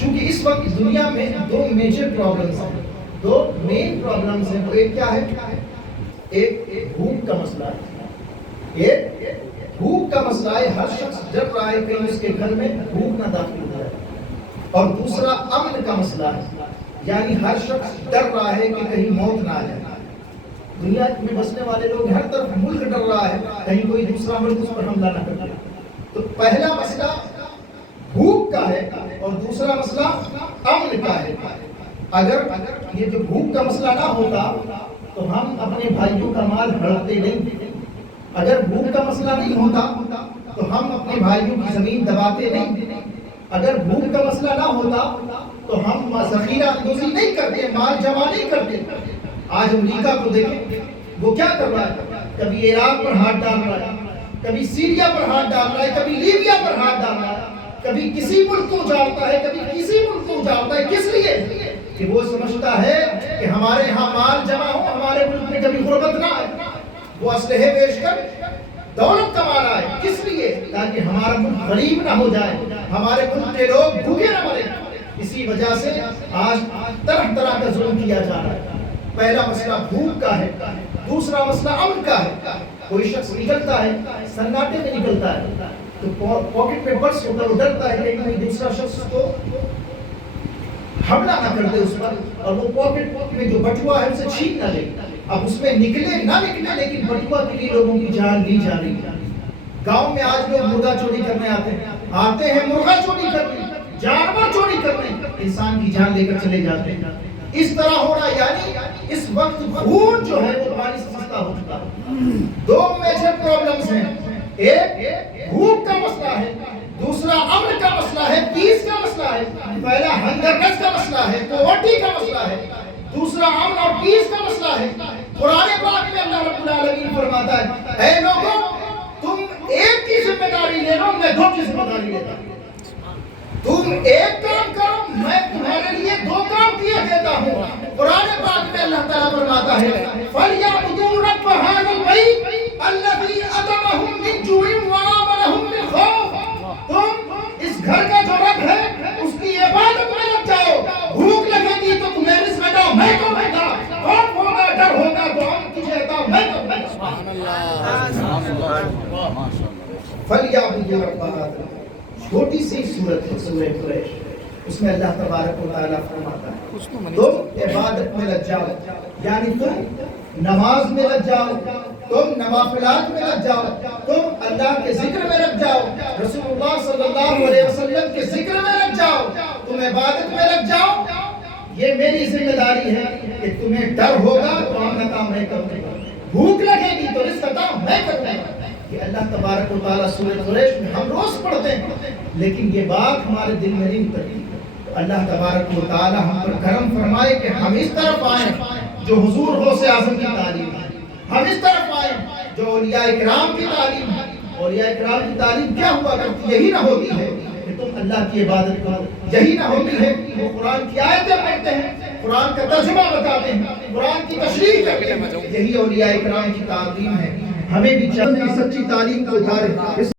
چونکہ اس وقت دنیا میں دو میجر پرابلمز ہیں، دو مین پرابلمز ہیں. وہ ایک کیا ہے؟ ایک بھوک کا مسئلہ ہے. ایک بھوک کا مسئلہ ہے، ہر شخص ڈر رہا ہے کہیں اس کے گھر میں بھوک نہ داخل ہو جائے. اور دوسرا امن کا مسئلہ ہے، یعنی ہر شخص ڈر رہا ہے کہ کہیں موت نہ آ جائے. دنیا میں بسنے والے لوگ ہر طرف ملک ڈر رہا ہے کہیں کوئی دوسرا ملک اس پر حملہ نہ کر دے. تو پہلا مسئلہ بھوک کا ہے اور دوسرا مسئلہ امن کا ہے. اگر یہ جو بھوک کا مسئلہ نہ ہوتا تو ہم اپنے بھائیوں کا مال ہڑپتے نہیں. اگر بھوک کا مسئلہ نہیں ہوتا تو ہم اپنے بھائیوں کی زمین دباتے نہیں. اگر بھوک کا مسئلہ نہ ہوتا تو ہم ذخیرہ اندوزی نہیں کرتے، مال جمع نہیں کرتے. آج امریکہ کو دیکھیں، وہ کیا کر رہا ہے؟ کبھی عراق پر ہاتھ ڈال رہا ہے، کبھی سیریا پر ہاتھ ڈال رہا ہے، کبھی لیبیا پر ہاتھ ڈال رہا ہے، کبھی کسی ملک کو اجاڑتا ہے، کبھی کسی ملک کو اجاڑتا ہے. کس لیے؟ کہ وہ سمجھتا ہے کہ ہمارے ہاں مال جمع ہو، ہمارے ملک میں کبھی غربت نہ آئے. وہ اسلحے بیچ کر دولت کما رہا ہے. کس لیے؟ تاکہ ہمارا ملک غریب نہ ہو جائے، ہمارے ملک کے لوگ بھوکے نہ مرے. اسی وجہ سے آج طرح طرح کا ظلم کیا جا رہا ہے. پہلا مسئلہ بھوک کا ہے، دوسرا مسئلہ امن کا ہے. کوئی شخص نکلتا ہے، سناٹے میں نکلتا ہے تو پاکٹ میں پرس ہوتا ہے، وہ ڈرتا ہے کہ کوئی دوسرا شخص کو حملہ نہ کر دے اس پر، اور وہ پاکٹ میں جو بٹوا ہے اسے چھین نہ لے. اب اس میں نکلے نہ نکلے لیکن بٹوا کے لیے لوگوں کی جان لی جا رہی ہے. گاؤں میں آج لوگ مرغا چوری کرنے آتے ہیں مرغا چوری کرنے، جانور چوری کرنے، انسان کی جان لے کر چلے جاتے ہیں. اس طرح ہو رہا، یعنی اس وقت خون جو ہے وہ پانی سے سستا ہو چکا ہے. دو میجر پرابلمز ہیں، ایک بھوک کا مسئلہ ہے، دوسرا امن کا مسئلہ ہے، پیس کا مسئلہ ہے. پہلا ہنگرنس کا مسئلہ ہے، پاورٹی کا مسئلہ ہے، دوسرا امن اور پیس کا مسئلہ ہے. قرآن پاک میں اللہ رب العالمین فرماتا ہے، اے لوگوں تم ایک کی ذمہ داری لے لو، میں دو کی ذمہ داری لیتا ہوں. تم ایک کام کرو، میں تمہارے لیے دو کام کیے دیتا ہوں. قرآن پاک میں اللہ تعالیٰ فرماتا ہے، فَلْيَعْبُدُوا رَبَّ هَٰذَا الْبَيْتِ الَّذِي أَطْعَمَهُم مِّن جُوعٍ وَآمَنَهُم مِّنْ خَوْفٍ. تم اس گھر کا جو رب ہے اس کی عبادت میں لگ جاؤ. بھوک لگے گی تو تمہیں رزق دو، میں دوں گا. خوف ہوگا، ڈر ہوگا تو ہم تجھے عطا میں دوں گا. سبحان اللہ. فَلْيَعْبُدُوا رَبَّ هَٰذَا، چھوٹی سی سورت ہے سورہ قریش، اس میں اللہ تبارک و تعالیٰ فرماتا ہے تم عبادت میں لگ جاؤ، یعنی تم نماز میں لگ جاؤ، تم نوافلات میں لگ جاؤ، تم اللہ کے ذکر میں لگ جاؤ، رسول اللہ صلی اللہ علیہ وسلم کے ذکر میں لگ جاؤ، تم عبادت میں لگ جاؤ. یہ میری ذمہ داری ہے کہ تمہیں ڈر ہوگا تو امن عطا میں کروں گا، بھوک لگے گی تو رزق عطا میں کروں گا. کہ اللہ تبارک و تعالیٰ سورہ قریش میں ہم روز پڑھتے ہیں لیکن یہ بات ہمارے دل میں نہیں اترتی. اللہ تبارک و تعالیٰ ہم پر کرم فرمائے کہ ہم اس طرف آئیں جو حضور غوث اعظم کی تعلیم ہے. ہم اس طرف آئیں جو اولیاء کرام کی تعلیم ہے. اولیاء کرام کی تعلیم کیا ہوا کرتی؟ یہی نہ ہوتی ہے کہ تم اللہ کی عبادت کرو، یہی نہ ہوتی ہے کہ وہ قرآن کی آیتیں پڑھتے ہیں، قرآن کا ترجمہ بتاتے ہیں، قرآن کی تشریح کرتے ہیں. یہی اولیاء کرام کی تعلیم ہے. ہمیں بھی چاہیے سچی تعلیم کو جاری